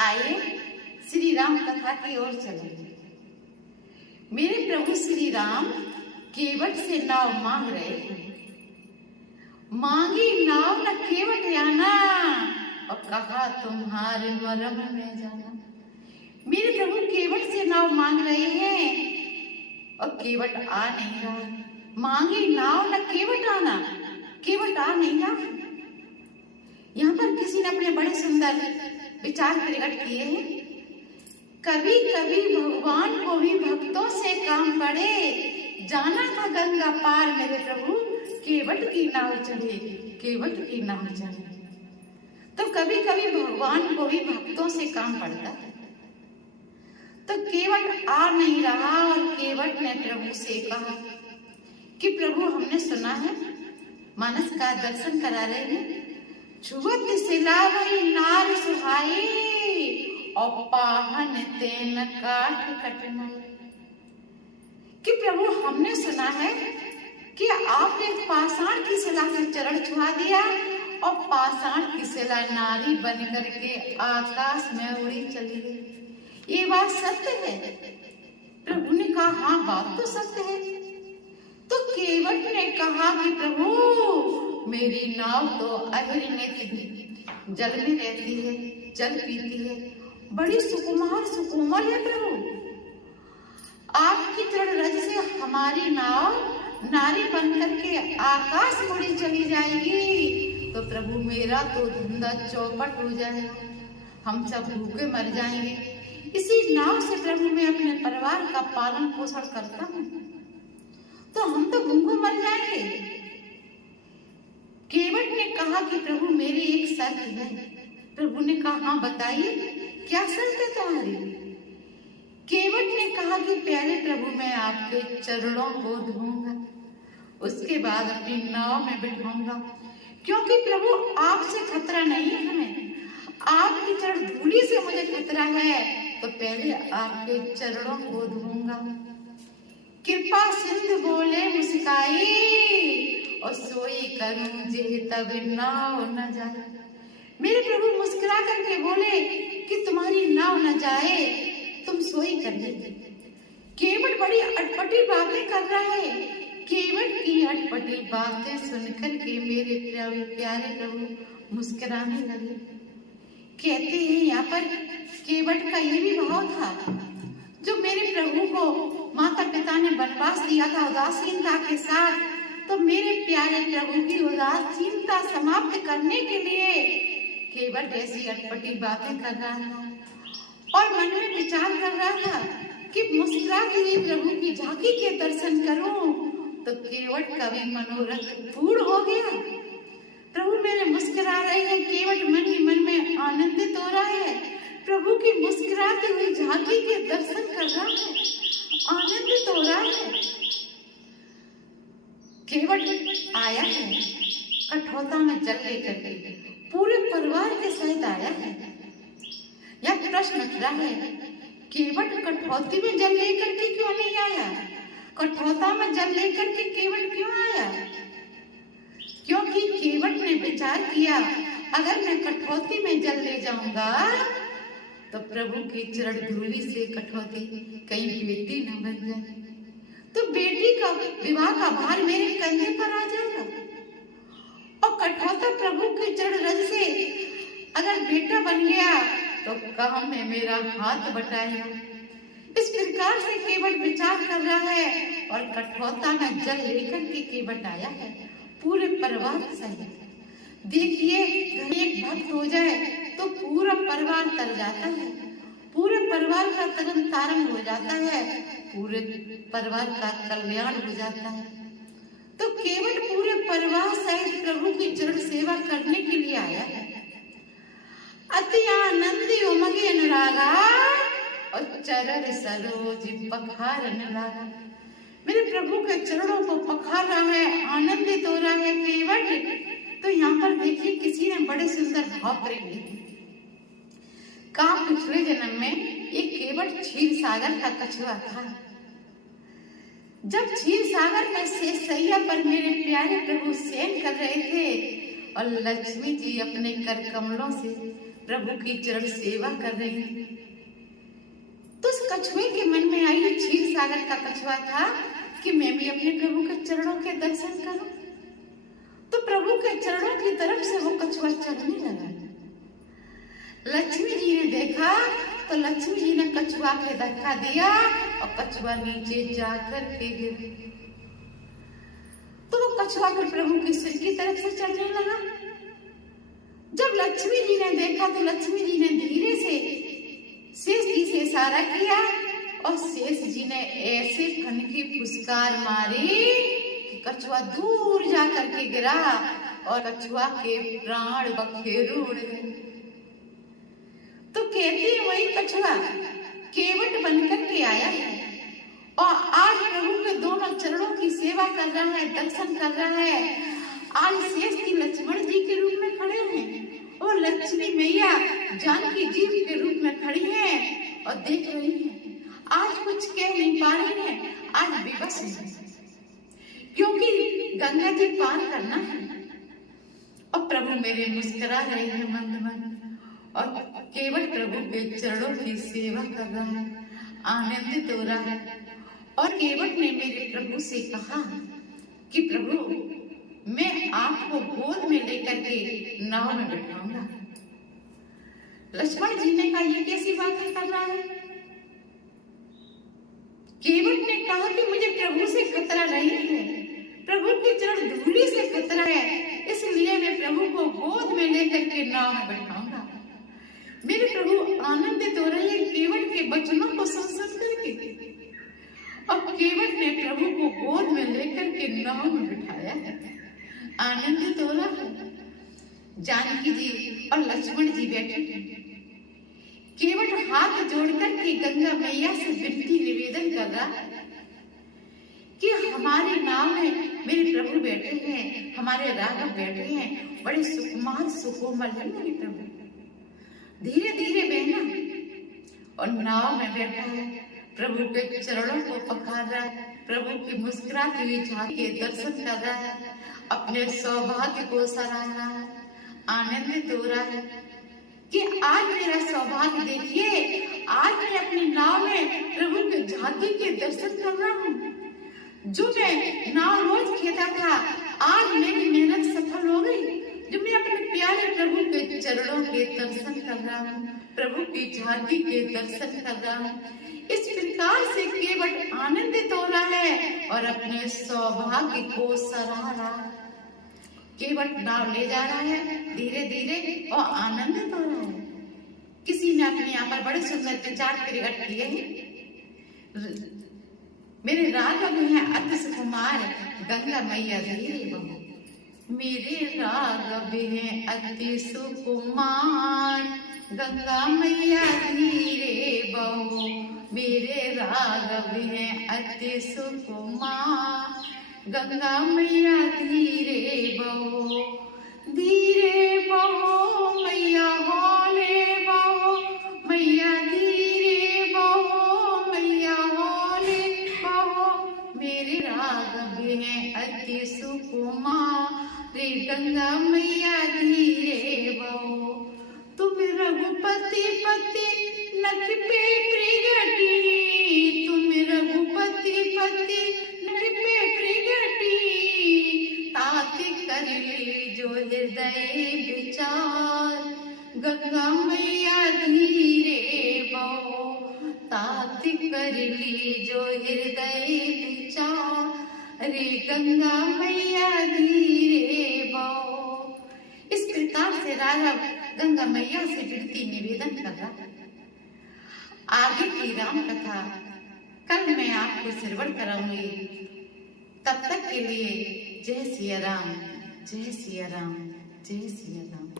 आइए श्री राम कथा की ओर चले। मेरे प्रभु श्री राम केवट से नाव मांग रहे थे। मांगी नाव न केवट आना और कहा तुम्हारे मरम में जाना। मेरे प्रभु केवट से नाव मांग रहे हैं और केवट आ नहीं रहा। मांगी नाव न केवट आना, केवट आ नहीं रहा। यहाँ पर किसी ने अपने बड़े सुंदर विचार प्रकट किए हैं। कभी कभी भगवान को भी भक्तों से काम पड़े। जाना था गंगा पार मेरे प्रभु, केवट की नाव चढ़े, केवट की नाव चढ़े। तो कभी कभी भगवान को भी भक्तों से काम पड़ता है। तो केवट आ नहीं रहा और केवट ने प्रभु से कहा कि प्रभु हमने सुना है मानस का दर्शन करा रहे हैं। छुअत सिलावई नार सुहाई और पाहन तेन काठ कटनाई। कि प्रभु हमने सुना है कि आपने पाषाण की शिला से चरण छुआ दिया और पाषाण की शिला नारी बन करके आकाश में उड़ी चली गई। ये बात सत्य है? प्रभु ने कहा हाँ बात तो सत्य है। तो केवट ने कहा कि प्रभु मेरी नाव तो अहिर में जल में रहती है, जल पीती है, बड़ी सुकुमार सुकोमल है प्रभु। आपकी चरण रज से हमारी नाव नारी बनकर के आकाश उड़ी चली जाएगी तो प्रभु मेरा तो धंधा चौपट हो जाएगा, हम सब भूखे मर जाएंगे। इसी नाव से प्रभु मैं अपने परिवार का पालन पोषण करता हूँ, तो हम तो भूखे मर जाएंगे। केवट ने कहा कि प्रभु मेरी एक शर्त है। प्रभु ने कहा हाँ बताइए क्या शर्त है तुम्हारी? केवट ने कहा कि पहले प्रभु मैं आपके चरणों को धोऊंगा, उसके बाद अपनी नाव में बिठाऊंगा, क्योंकि प्रभु आपसे खतरा नहीं है हमें, आपकी चरण धूली से मुझे खतरा है। तो पहले आपके चरणों को धोऊंगा। कृपा सिंधु बोले मुस्काई और सोई करूं जे तब नाव न जाए। मेरे प्रभु मुस्कुरा करके बोले कि तुम्हारी नाव न जाए, तुम सोई करिए। केवट बड़ी अटपटी बातें कर रहा है। केवट की अटपटी बातें सुनकर के मेरे प्यारे प्रभु मुस्कुराने लगे। कहते हैं यहाँ पर केवट का ये भी भाव था, जो मेरे प्रभु को माता पिता ने वनवास दिया था उदासीनता के साथ, तो मेरे प्यारे प्रभु की उदासीनता समाप्त करने के लिए केवट ऐसी अटपटी बातें कर रहा था और मन में विचार कर रहा था कि मुस्कुराते हुए प्रभु की झांकी के दर्शन करूं। तो केवट का भी मनोरथ पूर्ण हो गया। प्रभु मेरे मुस्कुरा रहे हैं, केवट मन ही मन में आनंदित हो रहा है। प्रभु की मुस्कुराते हुए झांकी के दर्शन कर रहा है, आनंदित हो रहा है। केवट आया है कठौता में जल लेकर के, पूरे परिवार के सहित आया है। यह प्रश्न उठ रहा है केवट कठौती में जल लेकर के क्यों नहीं आया? कठौता में जल लेकर के केवट क्यों आया? क्योंकि केवट ने विचार किया अगर मैं कठौती में जल ले जाऊंगा तो प्रभु की चरण धूलि से कठौती कहीं बेटी न बन जाए, तो बेटी का विवाह का भार मेरे कंधे पर आ जाएगा। और कठौता प्रभु के चरण रज से अगर बेटा बन गया तो कहाँ में मेरा हाथ बटाएगा। इस प्रकार से केवट विचार कर रहा है और कठौता में जल लेकर के केवट आया है पूरे परिवार सहित। देखिए एक भक्त हो जाए तो पूरा परिवार तर जाता है, पूरे परिवार का तरन तारण हो जाता है, पूरे परिवार का कल्याण हो जाता है। तो केवट पूरे परिवार सहित प्रभु की चरण सेवा करने के लिए आया है। अति आनंदी उमगे अनुरागा और चरण सरोज पखारन लगा। मेरे प्रभु के चरणों को पखार रहा है, आनंदित हो रहा है केवट। तो यहाँ पर देखिए किसी ने बड़े सुंदर भाव प्रेम किए। कहा पिछले जन्म में एक केवट क्षीर सागर का कछुआ था। जब क्षीर सागर में शेष सैया पर मेरे प्यारे प्रभु शयन कर रहे थे और लक्ष्मी जी अपने कर कमलों से प्रभु की चरण सेवा कर रही थी। तो उस कछुए के मन में आई, क्षीर सागर का कछुआ था, कि मैं भी अपने प्रभु के चरणों के दर्शन करूं। तो प्रभु के चरणों की तरफ से वो कछुआ चलने लगा। लक्ष्मी जी ने देखा तो लक्ष्मी जी ने कछुआ के धक्का दिया और कछुआ नीचे जाकर के गिर। तो वो कछुआ फिर प्रभु के सिर की तरफ से चलने लगा। जब लक्ष्मी जी ने देखा तो लक्ष्मी जी ने धीरे से शेष जी से इशारा किया और शेष जी ने ऐसे फनकी फुसकार मारी कि कछुआ दूर जाकर के गिरा और कछुआ के प्राण बखेरू उड़ गए। तो कहती वही कछुआ केवट बनकर के आया है और आज प्रभु के दोनों चरणों की सेवा कर रहा है, दर्शन कर रहा है। आज शेष जी लक्ष्मण जी के रूप में खड़े हैं और लक्ष्मी मैया जानकी जी के रूप में खड़ी हैं और देख रही हैं। आज कुछ कह नहीं पा रही हैं, आज विवश है, क्योंकि गंगा जी पार करना है। और प्रभु मेरे मुस्कुरा रहे हैं मंद मंद और केवल प्रभु के चरणों की सेवा कर रहा है, आनंदित हो रहा है। और केवट ने मेरे प्रभु से कहा कि प्रभु मैं आपको गोद में लेकर के नाव में बैठाऊंगा। लक्ष्मण जी ने कहा ये कैसी बातें कर रहा है। केवट ने कहा कि मुझे प्रभु से खतरा नहीं है, प्रभु की चरण धूलि से खतरा है, इसलिए मैं प्रभु को गोद में लेकर के नाव में बैठाऊंगा। मेरे प्रभु आनंदित हो रहे हैं केवट के वचनों को सुन करके। और केवट ने प्रभु को गोद में लेकर के नाव में बिठाया है, आनंदित हो रहा है। जानकी जी और लक्ष्मण जी बैठे हैं। केवट हाथ जोड़कर के गंगा मैया से विनती निवेदन कर रहा है कि हमारे नाव में मेरे प्रभु बैठे हैं, हमारे राघव बैठे हैं, बड़े सुकुमार सुकोमल है मेरे प्रभु। धीरे धीरे बहना और नाव में बैठा है, प्रभु के चरणों को पखार रहा है, प्रभु की मुस्कुराती हुई झांकी के दर्शन कर रहा है, अपने सौभाग्य को सराह रहा है, आनंदित हो रहा है कि आज मेरा सौभाग्य देखिए, आज मैं अपनी नाव में प्रभु के झांकी के दर्शन कर रहा हूँ। जो मैं नाव रोज खेता था, आज मेरी मेहनत सफल हो गई। जो मैं अपने प्यारे प्रभु के चरणों के दर्शन कर रहा हूँ, प्रभु की झांकी के दर्शन कर रहा हूँ। इस प्रकार से केवट आनंदित हो रहा है और अपने सौभाग्य को सराह रहा है। केवट नाव ले जा रहा है धीरे धीरे और आनंदित हो रहा है। किसी ने अपने यहाँ पर बड़े सुंदर विचार प्रकट किए हैं। मेरे राघव हैं अति सुकुमार, गंगा मैया धीरे बहो। मेरे राघव हैं अति सुकुमार, गंगा मैया धीरे बहो। मेरे राघव हैं अति सुकुमार, गंगा मैया धीरे बहो। धीरे बहो मैया होले बहो, मैया धीरे बहो, मैया होले बहो। मेरे राघव हैं अति सुकुमार, रे गंगा मैया धीरे बहो। तुम रघुपति पति नख पे प्रगटी, तुम रघुपति पति नख पे प्रगटी। ताति कर ली जो हृदय विचार, गंगा मैया धीरे बहो। ताति कर ली जो हृदय विचार, रे गंगा मैया धीरे बहो। इस प्रकार से राघव गंगा मैया से विनती निवेदन कर रहा है। आगे की राम कथा कल मैं आपको श्रवण कराऊंगी। तब तक के लिए जय सिया राम, जय सिया राम, जय सिया राम।